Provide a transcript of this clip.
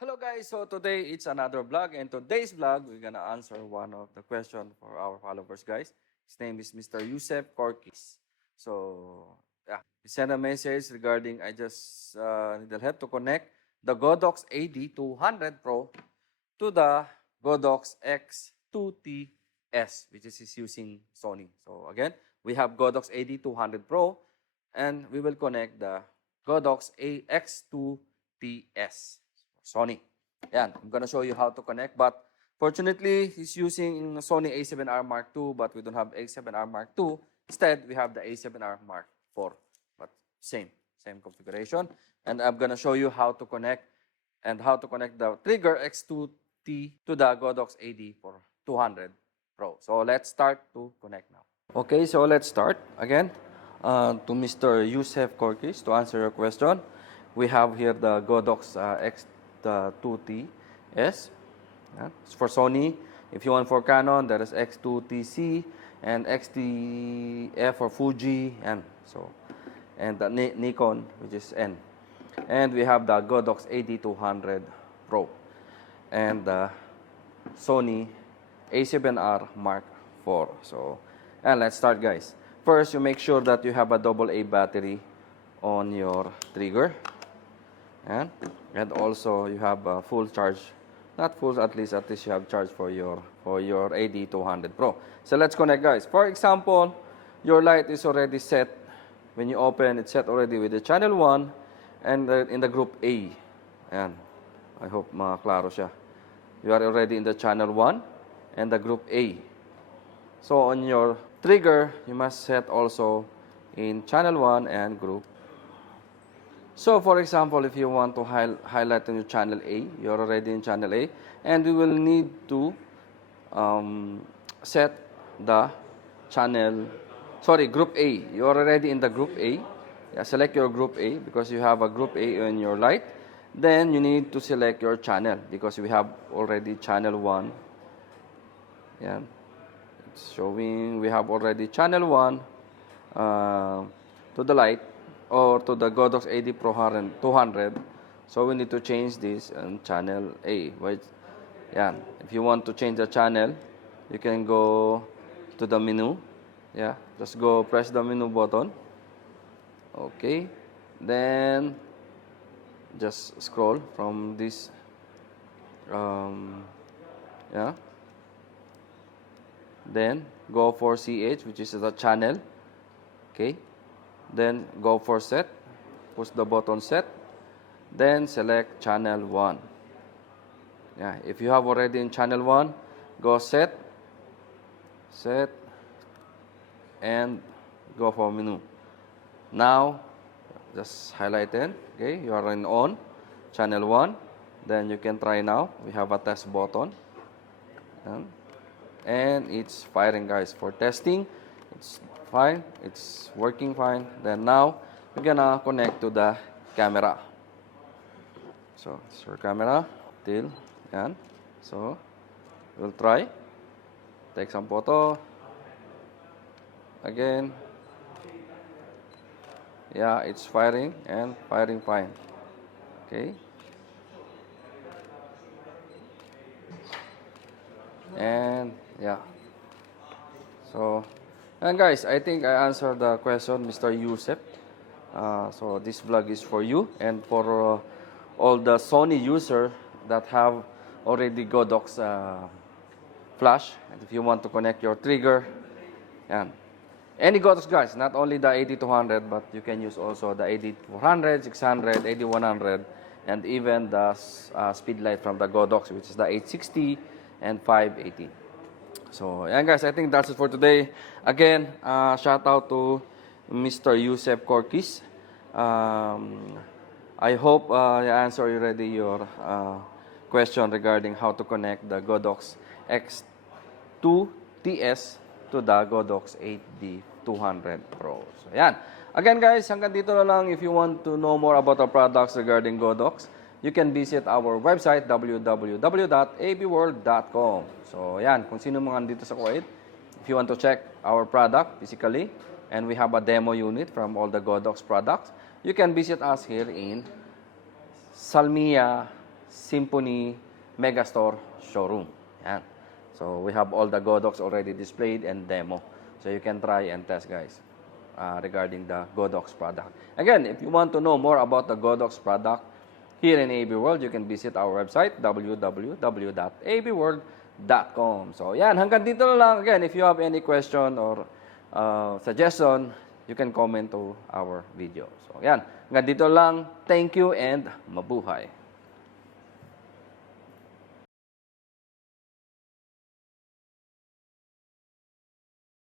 Hello guys, so today it's another vlog, and today's vlog we're gonna answer one of the questions for our followers guys. His name is Mr. Yusef Korkis. So yeah, he sent a message regarding I just need help to connect the Godox AD200 Pro to the Godox X2TS, which is he's using Sony. So again, we have Godox AD200 Pro, and we will connect the Godox X2TS. Sony. Yan, I'm gonna show you how to connect. But fortunately, he's using Sony A7R Mark II, but we don't have A7R Mark II. Instead, we have the A7R Mark IV. But same configuration. And I'm gonna show you how to connect the Trigger X2T to the Godox AD200 Pro. So let's start to connect now. Okay, so let's start again. To Mr. Yusef Korkis, to answer your question, we have here the Godox X2TS. It's for Sony. If you want for Canon, there is X2TC and X2TF for Fuji, and the Nikon, which is N. And we have the Godox AD200 Pro and the Sony A7R Mark IV. And let's start, guys. First, you make sure that you have a AA battery on your trigger. And also you have a full charge, not full, at least you have charge for your AD200 Pro. So let's connect, guys. For example, your light is already set. When you open, it's set already with the channel 1 and in the group A. Ayan. I hope maklaro siya. You are already in the channel 1 and the group A. So on your trigger, you must set also in channel 1 and group. So for example, if you want to highlight on your channel A, you're already in channel A, and we will need to set the group A. You're already in the group A. Yeah, select your group A because you have a group A in your light. Then you need to select your channel because we have already channel 1. Yeah, it's showing we have already channel 1 to the light, or to the Godox AD200. So we need to change this on channel A. Yeah. If you want to change the channel, you can go to the menu. Yeah, just go press the menu button. Okay. Then just scroll from this. Yeah. Then go for CH, which is the channel. Okay. Then go for set, push the button set, then select channel 1. Yeah, if you have already in channel 1, go set, and go for menu. Now, just highlight it. Okay, you are in on channel 1. Then you can try now. We have a test button, and it's firing, guys. For testing, it's fine, it's working fine. Then now we're gonna connect to the camera. So it's your camera till yan. So we'll try take some photo again. Yeah, it's firing and firing fine. Okay, and yeah, so. And guys, I think I answered the question, Mr. Yusef. So this vlog is for you and for all the Sony user that have already Godox flash. And if you want to connect your trigger, and any Godox, guys, not only the AD200, but you can use also the AD400, 600, AD100, and even the Speedlite from the Godox, which is the 860 and 580. So, yeah, guys, I think that's it for today. Again, shout out to Mr. Yusef Korkis. I hope I answered already your question regarding how to connect the Godox X2TS to the Godox AD200 Pro. So, yan. Again, guys, hanggang dito na lang. If you want to know more about our products regarding Godox, you can visit our website, www.abworld.com. So, yan. Kung sino mga dito sa Kuwait, if you want to check our product physically, and we have a demo unit from all the Godox products, you can visit us here in Salmia Symphony Megastore showroom. Yan. So we have all the Godox already displayed and demo. So you can try and test, guys, regarding the Godox product. Again, if you want to know more about the Godox product here in AB World, you can visit our website, www.abworld.com. So yan, hanggang dito na lang. Again, if you have any question or suggestion, you can comment to our video. So yan, hanggang dito lang. Thank you and mabuhay.